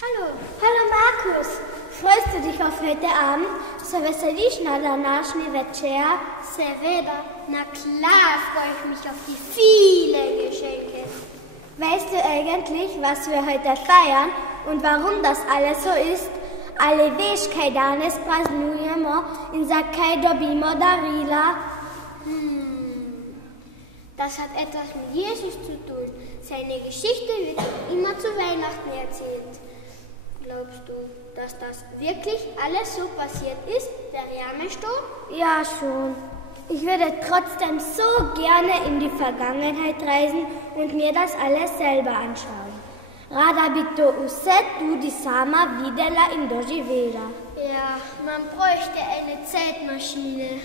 Hallo. Hallo Markus. Freust du dich auf heute Abend? Se veseliš na današnji večer? Seveda. Na klar freue ich mich auf die vielen Geschenke. Weißt du eigentlich, was wir heute feiern und warum das alles so ist? Ale veš, kaj danes praznujemo in zakaj dobimo darila? Das hat etwas mit Jesus zu tun. Seine Geschichte wird immer zu Weihnachten erzählt. Glaubst du, dass das wirklich alles so passiert ist, der Jammernsturm? Ja, schon. Ich würde trotzdem so gerne in die Vergangenheit reisen und mir das alles selber anschauen. Rada bi to vse tudi sama videla in doživela. Ja, man bräuchte eine Zeitmaschine.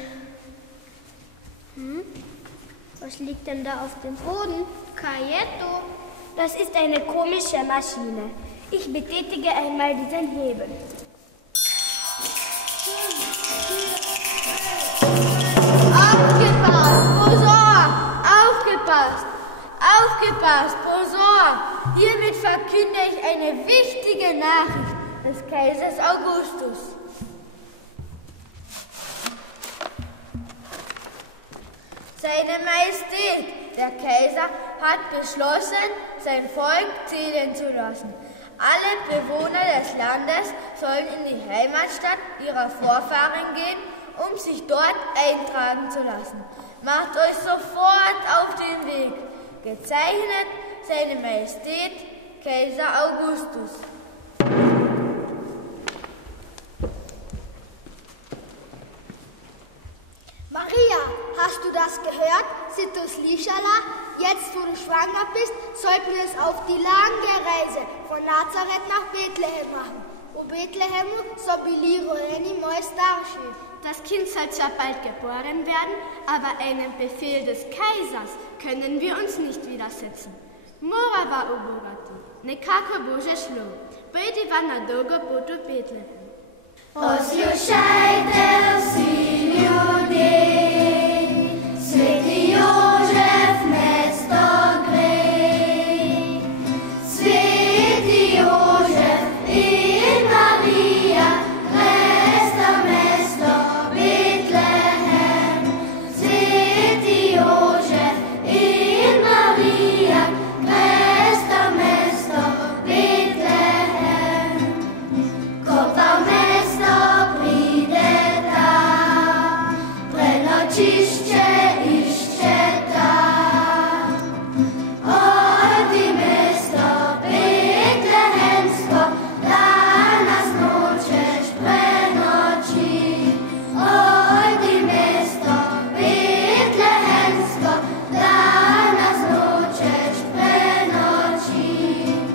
Was liegt denn da auf dem Boden? Kajetto. Das ist eine komische Maschine. Ich betätige einmal diesen Hebel. Aufgepasst, Bonsoir! Aufgepasst! Aufgepasst, Bonsoir! Hiermit verkünde ich eine wichtige Nachricht des Kaisers Augustus. Seine Majestät, der Kaiser, hat beschlossen, sein Volk zählen zu lassen. Alle Bewohner des Landes sollen in die Heimatstadt ihrer Vorfahren gehen, um sich dort eintragen zu lassen. Macht euch sofort auf den Weg. Gezeichnet seine Majestät, Kaiser Augustus. Maria, hast du das gehört? Situs Lischala? Jetzt, wo du schwanger bist, sollten wir es auf die lange Reise von Nazareth nach Bethlehem machen. Und Bethlehem so biliro eni moj starši. Das Kind soll zwar bald geboren werden, aber einem Befehl des Kaisers können wir uns nicht widersetzen. Mora va ubogati, nekako bože šlo, pojdiva na dolgo pot v Betlehem. Poslušajte vsi ljudje, sveti Jožef mesto gre. Sveti Jožef in Marija gresta mesto Betlehem. Sveti Jožef in Marija gresta mesto Betlehem. Ko pa mesto prideta, prenočišče iščeta. Ojdi mesto betlehemsko, danas nočeš prenočit. Ojdi mesto betlehemsko, danas nočeš prenočit.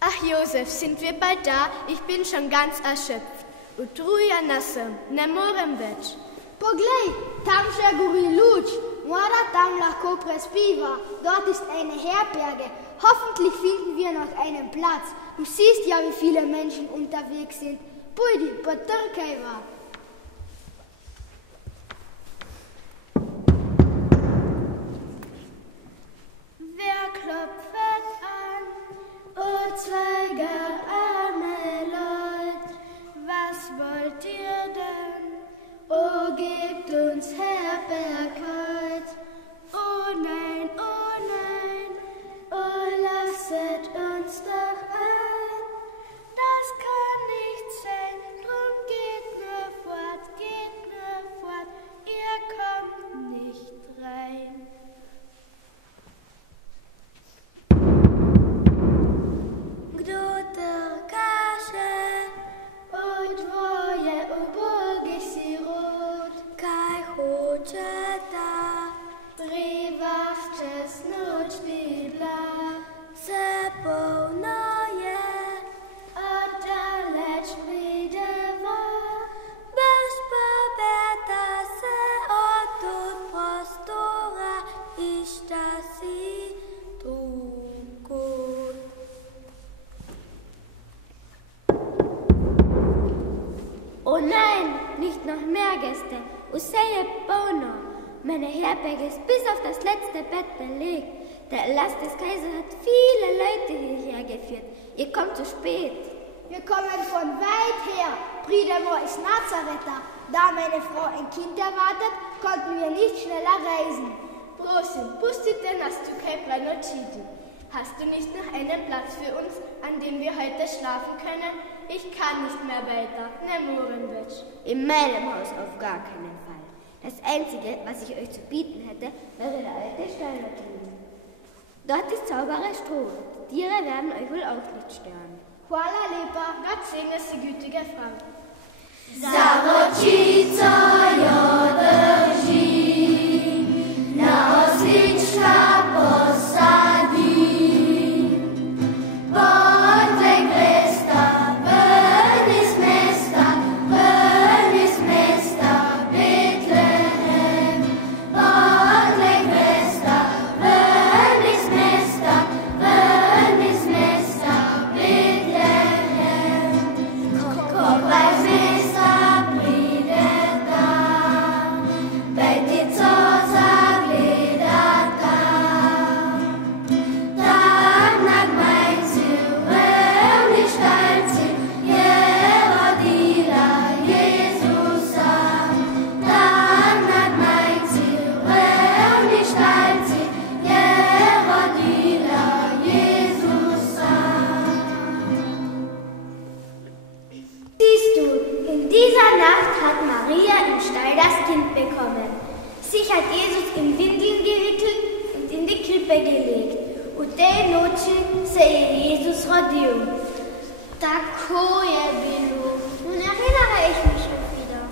Ach Josef, sind wir bald da? Ich bin schon ganz erschöpft. Utruja nasem, ne morem več. Poglej, tam še gori luč. Mora tam lahko prespiva. Dort ist eine Herberge. Hoffentlich finden wir noch einen Platz. Du siehst ja, wie viele Menschen unterwegs sind. Pojdi, potrkajva. Wer klopft an? O Zweiger, arme Leut, was wollt ihr denn? O gebt uns Herberg heut. Oh nein, oh lasset uns doch ein. Das kann nicht sein, drum geht nur fort, ihr kommt nicht rein. Kdo trkaše, oj tvoje ubogi sirot, kaj hočeta, privaš čez noč bibla, se polno je, oddaleč prideva, brž pobeta se od prostora, išča si drugod. Oh nein, nicht noch mehr Gäste. Vse je polno. Meine Herberge ist bis auf das letzte Bett belegt. Der Erlass des Kaisers hat viele Leute hierher geführt. Ihr kommt zu spät. Wir kommen von weit her. Pridemo ist Nazaretha. Da meine Frau ein Kind erwartet, konnten wir nicht schneller reisen. Prosim, pustite nas tukaj prenočiti. Hast du nicht noch einen Platz für uns, an dem wir heute schlafen können? Ich kann nicht mehr weiter. Ne moren več. In meinem Haus auf gar keinen Fall. Das Einzige, was ich euch zu bieten hätte, wäre der alte Stall dort drüben. Dort ist Zauberer Stroh. Die Tiere werden euch wohl auch nicht stören. Hvala lepa. Gott segne sie, gütige Frau. Zamočica jo drži, na oslička posadi. Potlej gresta, ven iz mesta Betlehem. Potlej gresta, ven iz mesta Betlehem. Ko pa zvezda pride tam, petico zagledata. Tam na gmajci, revni štalci, je rodila Jezusa. Tam na gmajci, revni štalci, je rodila Jezusa. Siehst du, in dieser Nacht hat Maria im Stall das Kind bekommen. Sich hat Jesus in Windeln gewickelt und in die Krippe gelegt. U tej noči se je Jesus rodil. Tako je bilo. Nun erinnere ich mich schon wieder.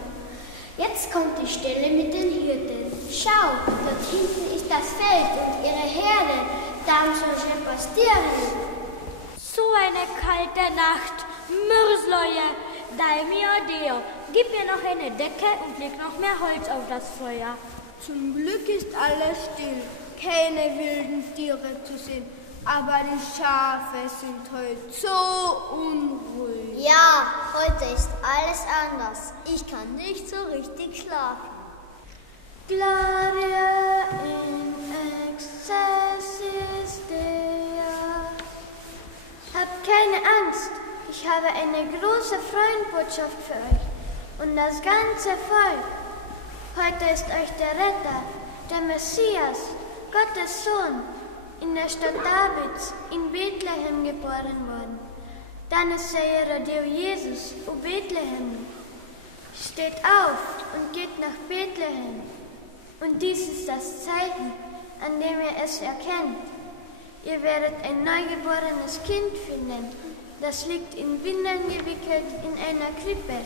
Jetzt kommt die Stelle mit den Hirten. Schau, dort hinten ist das Feld und ihre Herde. Tam so še pastieren. So eine kalte Nacht. Mürsloje, daj mi Adeo. Gib mir noch eine Decke und leg noch mehr Holz auf das Feuer. Zum Glück ist alles still, keine wilden Tiere zu sehen, aber die Schafe sind heute so unruhig. Ja, heute ist alles anders. Ich kann nicht so richtig schlafen. Gloria in excelsis Deo. Habt keine Angst, ich habe eine große Freudenbotschaft für euch und das ganze Volk. Heute ist euch der Retter, der Messias, Gottes Sohn, in der Stadt Davids, in Bethlehem geboren worden. Dann se je rodil Jesus u Bethlehem. Steht auf und geht nach Bethlehem. Und dies ist das Zeichen, an dem ihr es erkennt. Ihr werdet ein neugeborenes Kind finden, das liegt in Windeln gewickelt in einer Krippe.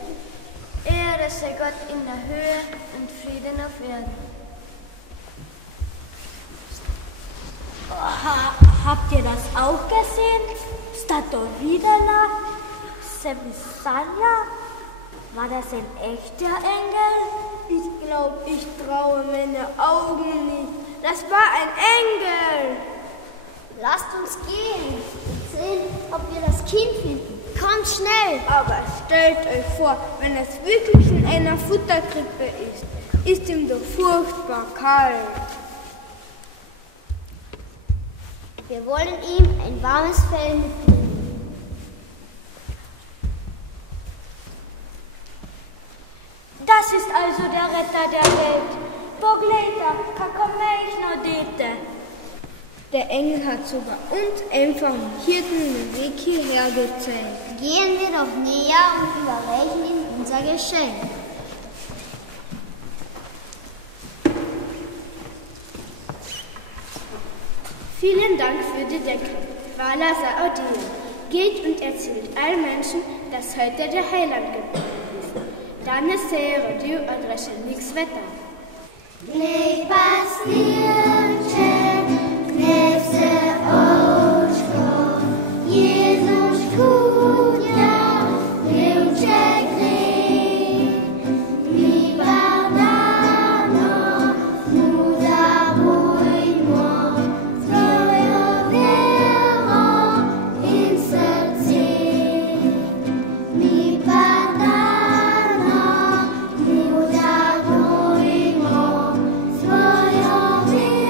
Ehre sei Gott in der Höhe und Frieden auf Erden. Habt ihr das auch gesehen? Stato Videla? Sevisanya? War das ein echter Engel? Ich glaube, ich traue meine Augen nicht. Das war ein Engel. Lasst uns gehen und sehen, ob wir das Kind finden. Kommt schnell! Aber stellt euch vor, wenn es wirklich in einer Futterkrippe ist ihm doch furchtbar kalt. Wir wollen ihm ein warmes Fell mitbringen. Das ist also der Retter der Welt. Poglejta, kako mejhno dete. Der Engel hat sogar uns einfachen Hirten den Weg hierher gezeigt. Gehen wir doch näher und überreichen ihm unser Geschenk. Vielen Dank für die Decke. Vala Saodil. Geht und erzählt allen Menschen, dass heute der Heiland geboren ist. Danes se je rodil odrešenik sveta. Nech pastierče knese očko, Jezus kutja, ljuček gre. Mi pardano, mu zabujmo, svojo vero in srce. Mi pardano, mu zabujmo, svojo vero.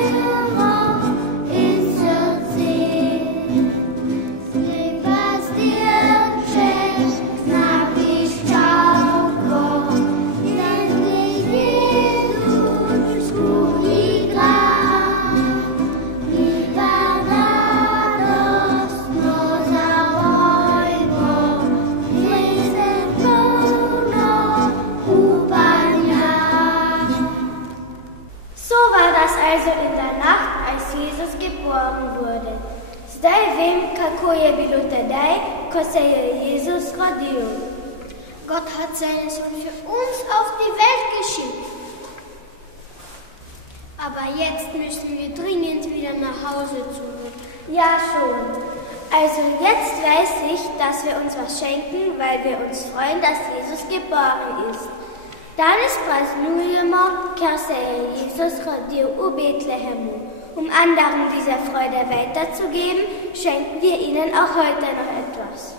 So war das also in der Nacht, als Jesus geboren wurde. Zdaj vem, kako je bilo tedaj, ko se je Jesus rodil. Gott hat seinen Sohn für uns auf die Welt geschickt. Aber jetzt müssen wir dringend wieder nach Hause zurück. Ja, schon. Also jetzt weiß ich, dass wir uns was schenken, weil wir uns freuen, dass Jesus geboren ist. Danes praznujemo, ker se je Jesus rodil v Bethlehemu. Anderen diese Freude weiterzugeben, schenken wir ihnen auch heute noch etwas.